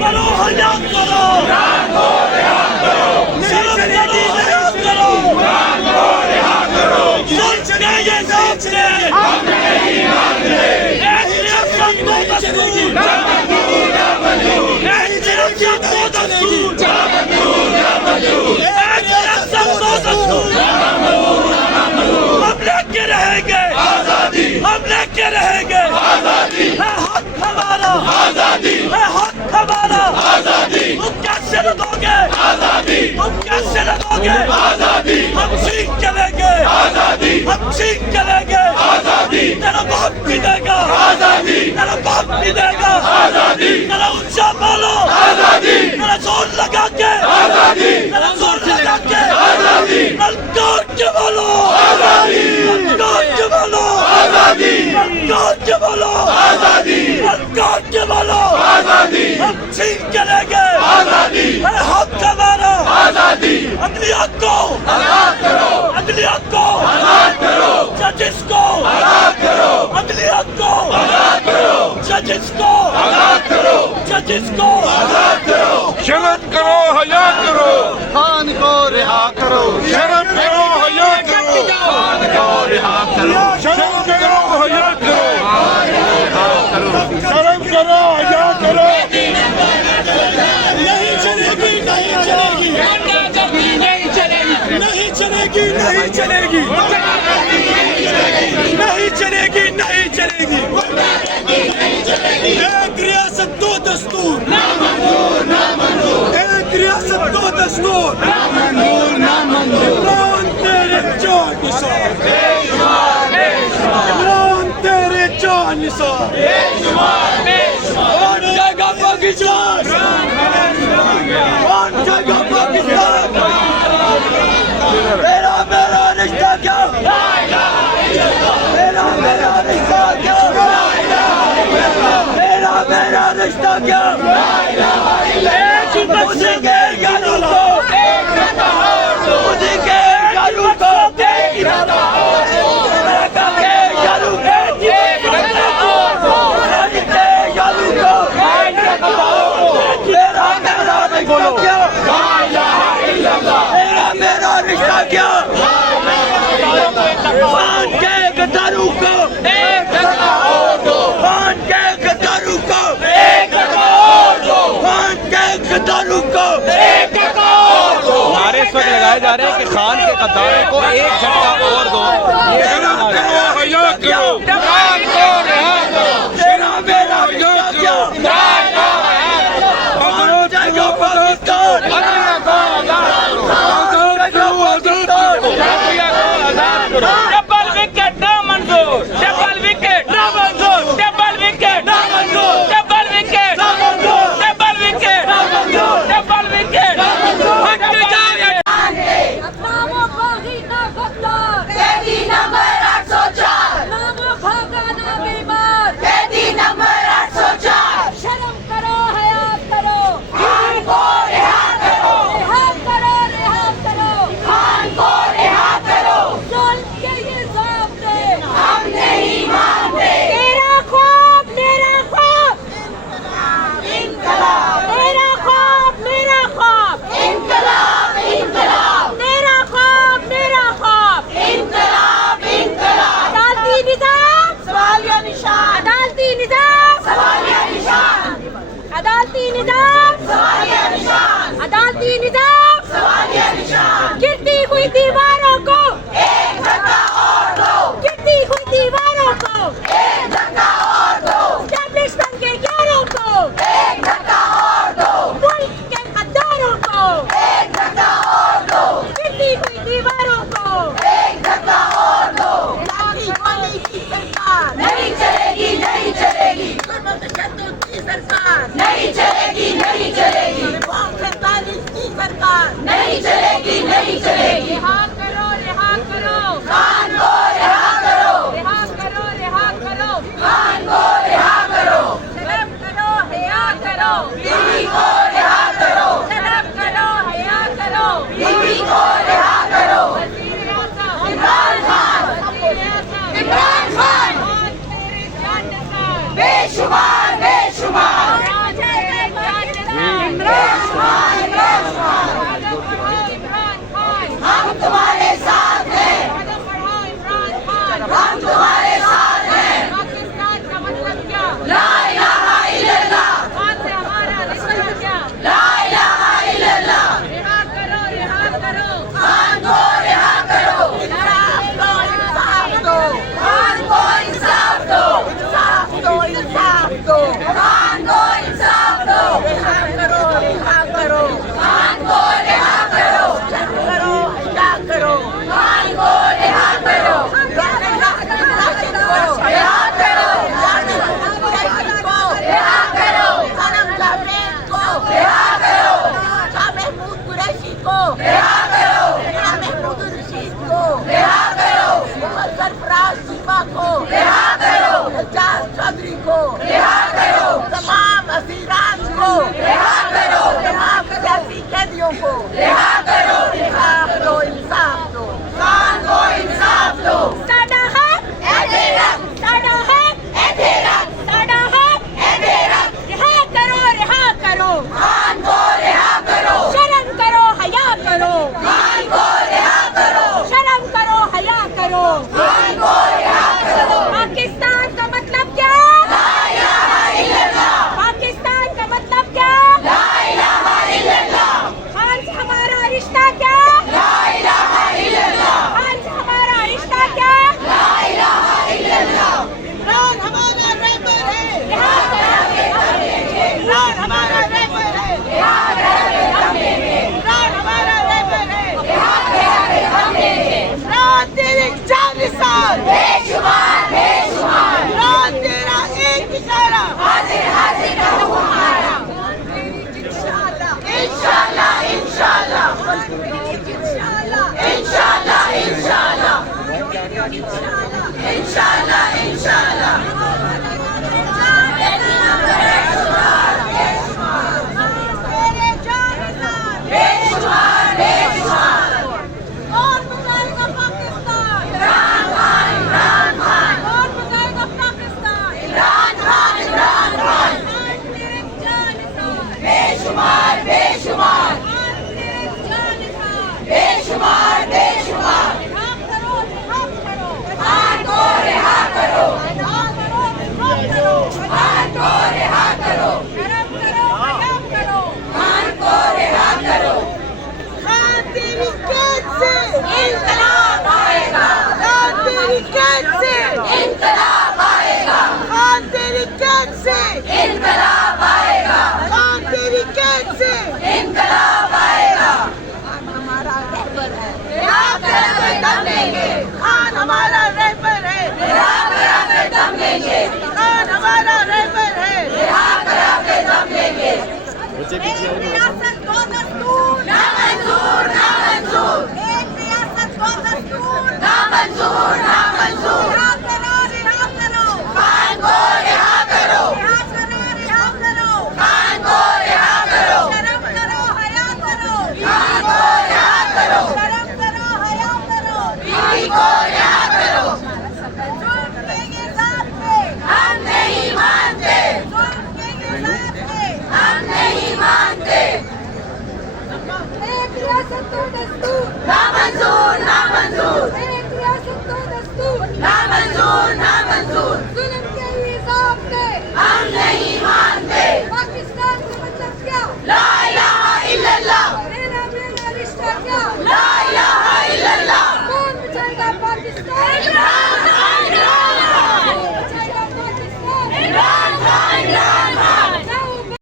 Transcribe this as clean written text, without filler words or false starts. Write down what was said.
करो हया करो शर्म करो हया करो सोचने ये सोचने हम लेके रहेंगे आजादी, हम लेके रहेंगे आजादी, है हक हमारा आजादी, है हक हमारा आजादी, तुम कैसे लड़ोगे आजादी, तुम कैसे लड़ोगे आजादी, हम छीन के लेंगे आजादी, हम छीन के लेंगे आजादी, तेरा बाप भी देगा आजादी, तेरा बाप भी देगा आजादी, तेरा ऊंचा बोलो आजादी, तेरा जोर लगा के आजादी, तेरा जोर लगा के आजादी, ललकार के बोलो आजादी, ललकार के बोलो आजादी, ललकार के बोलो आजादी, ललकार के बोलो आजादी, हम छीन के लेंगे आजादी, है हक हमारा आजादी, अगलियत को आजाद करो, अगलियत को आजाद करो, जजिस को आजाद करो, अगलियत को आजाद करो, जजिस को आजाद करो, जजिस को आजाद करो, शर्म करो हया करो, खान को रिहा करो, शर्म करो हया करो, खान को रिहा करो, शर्म करो हया करो, शर्म करो हया करो। नहीं चलेगी, नहीं चलेगी, नहीं चलेगी, नहीं चलेगी, नहीं चलेगी, नहीं चलेगी, नहीं चलेगी, एक रियासत दो दस्तूर, ना मंजूर, ना मंजूर, एक रियासत दो दस्तूर, ना मंजूर, ना मंजूर, इमरान तेरे जान निसार, इमरान तेरे जान निसार, कौन जाएगा पाकिस्तान, कौन जाएगा पाकिस्तान, मेरा मेरा रिश्ता क्या, मेरा मेरा रिश्ता क्या, मेरा मेरा रिश्ता क्या, मुझे के गानों को मुझे के गानों को मेरा रिश्ता क्या, खान के गद्दारों को एक धक्का और दो, खान के गद्दारों को एक धक्का और दो, खान के गद्दारों को एक धक्का और दो। नारे इस वक्त लगाए जा रहे हैं कि खान के गद्दारों को एक झटका और दो। शर्म करो हया करो, खान को रिहा करो, मेरा मेरा रिश्ता क्या, जाएगा पाकिस्तान, डबल विकेट ना मंजूर, डबल विकेट ना मंजूर, डबल विकेट ना मंजूर, डबल विकेट ना मंजूर, डबल विकेट ना मंजूर, डबल विकेट ना मंजूर, हट जाइए। नामो बागी ना गद्दार, कैदी नंबर 804, नामो भागा ना बीमार, कैदी नंबर 804, शर्म करो हया करो, खान को रिहा करो, रिहा करो, रिहा करो, खान को रिहा करो, जुल्म के ये ज़ाब दे, हम नहीं मानते, तेरा ख्वाब मेरा ख्वाब, इनकलाब, तेरा ख्वाब मेरा ख्वाब, इनकलाब, इनकलाब, तेरा ख्वाब मेरा ख्वाब, इनकलाब, इनकलाब, अदालती निज़ाम, सवालिया निशान, अदालती निज़ाम, सवालिया निशान, अदालती निज़ाम, सवालिया निशान, अदालती निज़ाम, सवालिया निशान, गिरती हुई दीवारों को एक धक्का और दो, गिरती हुई दीवारों को एक धक्का और दो, एस्टेब्लिशमेंट के यारों को एक धक्का और दो, मुल्क के गद्दारों को एक धक्का और दो, गिरती हुई दीवारों को एक धक्का और दो, लाठी वाली की सरकार नहीं चलेगी, नहीं चलेगी, तशद्दुद की सरकार नहीं चलेगी, नहीं चलेगी, की सरकार नहीं चलेगी, नहीं चलेगी, रिहा करो, रिहा करो, खान को रिहा करो, रिहा करो, रिहा करो, खान को रिहा करो, शर्म करो, हया करो, बीवी को रिहा करो, शर्म करो, हया करो, बीवी को रिहा करो, वज़ीर आज़म इमरान खान, इमरान खान, तेरे जान निसार, बेशुमार, बेशुमार, राजा के जान को